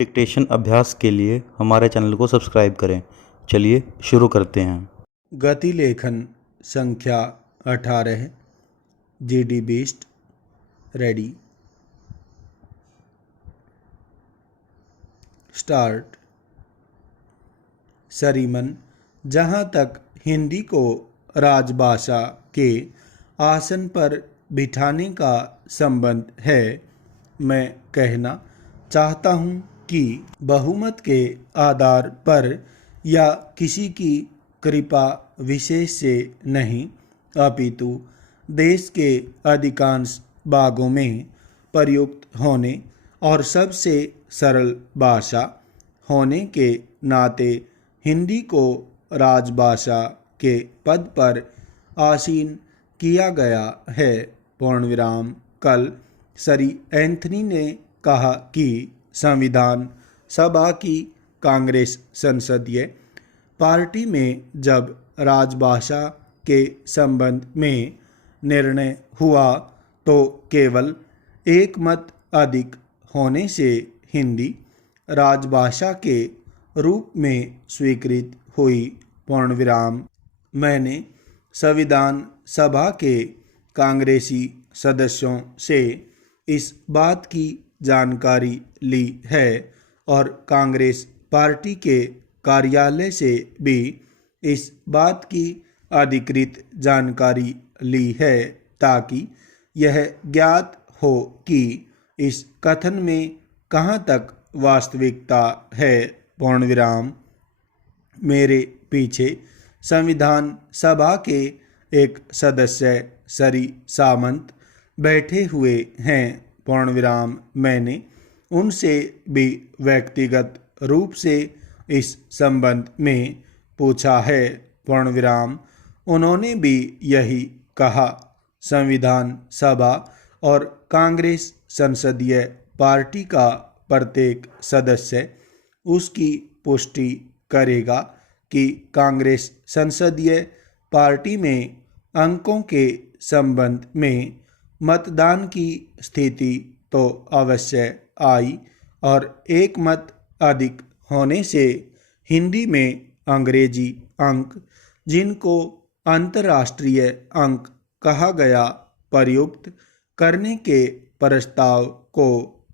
Dictation अभ्यास के लिए हमारे चैनल को सब्सक्राइब करें। चलिए शुरू करते हैं। गति लेखन संख्या 18 GD बीस्ट रेडी स्टार्ट। सरीमन, जहाँ तक हिंदी को राजभाषा के आसन पर बिठाने का संबंध है, मैं कहना चाहता हूँ कि बहुमत के आधार पर या किसी की कृपा विशेष से नहीं, अपितु देश के अधिकांश भागों में प्रयुक्त होने और सबसे सरल भाषा होने के नाते हिंदी को राजभाषा के पद पर आसीन किया गया है। पूर्णविराम। कल सरी एंथनी ने कहा कि संविधान सभा की कांग्रेस संसदीय पार्टी में जब राजभाषा के संबंध में निर्णय हुआ तो केवल एक मत अधिक होने से हिंदी राजभाषा के रूप में स्वीकृत हुई। पूर्णविराम। मैंने संविधान सभा के कांग्रेसी सदस्यों से इस बात की जानकारी ली है और कांग्रेस पार्टी के कार्यालय से भी इस बात की अधिकृत जानकारी ली है, ताकि यह ज्ञात हो कि इस कथन में कहाँ तक वास्तविकता है। पूर्णविराम। मेरे पीछे संविधान सभा के एक सदस्य सरी सामंत बैठे हुए हैं। पूर्णविराम। मैंने उनसे भी व्यक्तिगत रूप से इस संबंध में पूछा है। पूर्णविराम। उन्होंने भी यही कहा। संविधान सभा और कांग्रेस संसदीय पार्टी का प्रत्येक सदस्य उसकी पुष्टि करेगा कि कांग्रेस संसदीय पार्टी में अंकों के संबंध में मतदान की स्थिति तो अवश्य आई और एक मत अधिक होने से हिंदी में अंग्रेजी अंक, जिनको अंतर्राष्ट्रीय अंक कहा गया, प्रयुक्त करने के प्रस्ताव को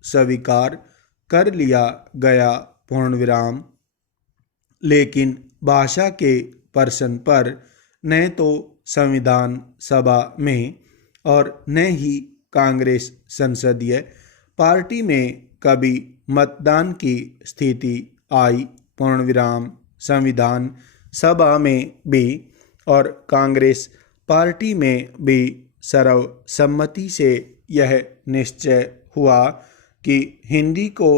स्वीकार कर लिया गया। पूर्णविराम। लेकिन भाषा के प्रश्न पर न तो संविधान सभा में और न ही कांग्रेस संसदीय पार्टी में कभी मतदान की स्थिति आई। पूर्णविराम। संविधान सभा में भी और कांग्रेस पार्टी में भी सर्वसम्मति से यह निश्चय हुआ कि हिंदी को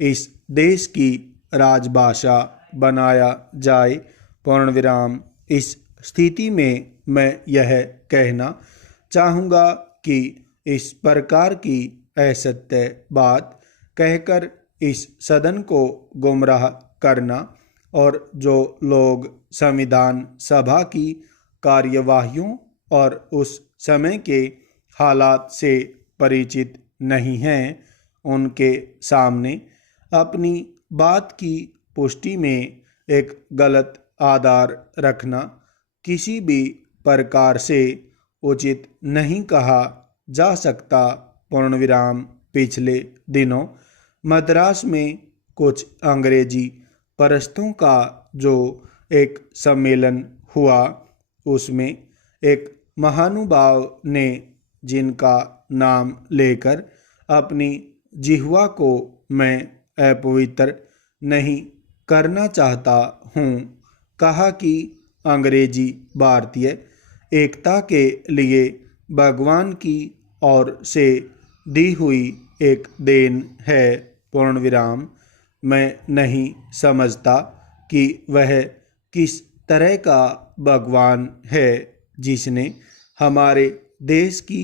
इस देश की राजभाषा बनाया जाए। पूर्णविराम। इस स्थिति में मैं यह कहना चाहूँगा कि इस प्रकार की असत्य बात कहकर इस सदन को गुमराह करना और जो लोग संविधान सभा की कार्यवाहियों और उस समय के हालात से परिचित नहीं हैं, उनके सामने अपनी बात की पुष्टि में एक गलत आधार रखना किसी भी प्रकार से उचित नहीं कहा जा सकता। पूर्णविराम। पिछले दिनों मद्रास में कुछ अंग्रेजी परस्तों का जो एक सम्मेलन हुआ, उसमें एक महानुभाव ने, जिनका नाम लेकर अपनी जिह्वा को मैं अपवित्र नहीं करना चाहता हूँ, कहा कि अंग्रेजी भारतीय एकता के लिए भगवान की ओर से दी हुई एक देन है। पूर्णविराम। मैं नहीं समझता कि वह किस तरह का भगवान है जिसने हमारे देश की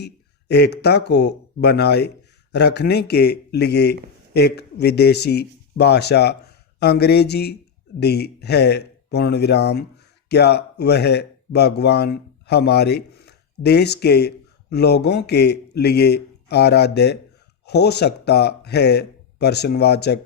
एकता को बनाए रखने के लिए एक विदेशी भाषा अंग्रेजी दी है। पूर्णविराम। क्या वह भगवान हमारे देश के लोगों के लिए आराध्य हो सकता है? प्रश्नवाचक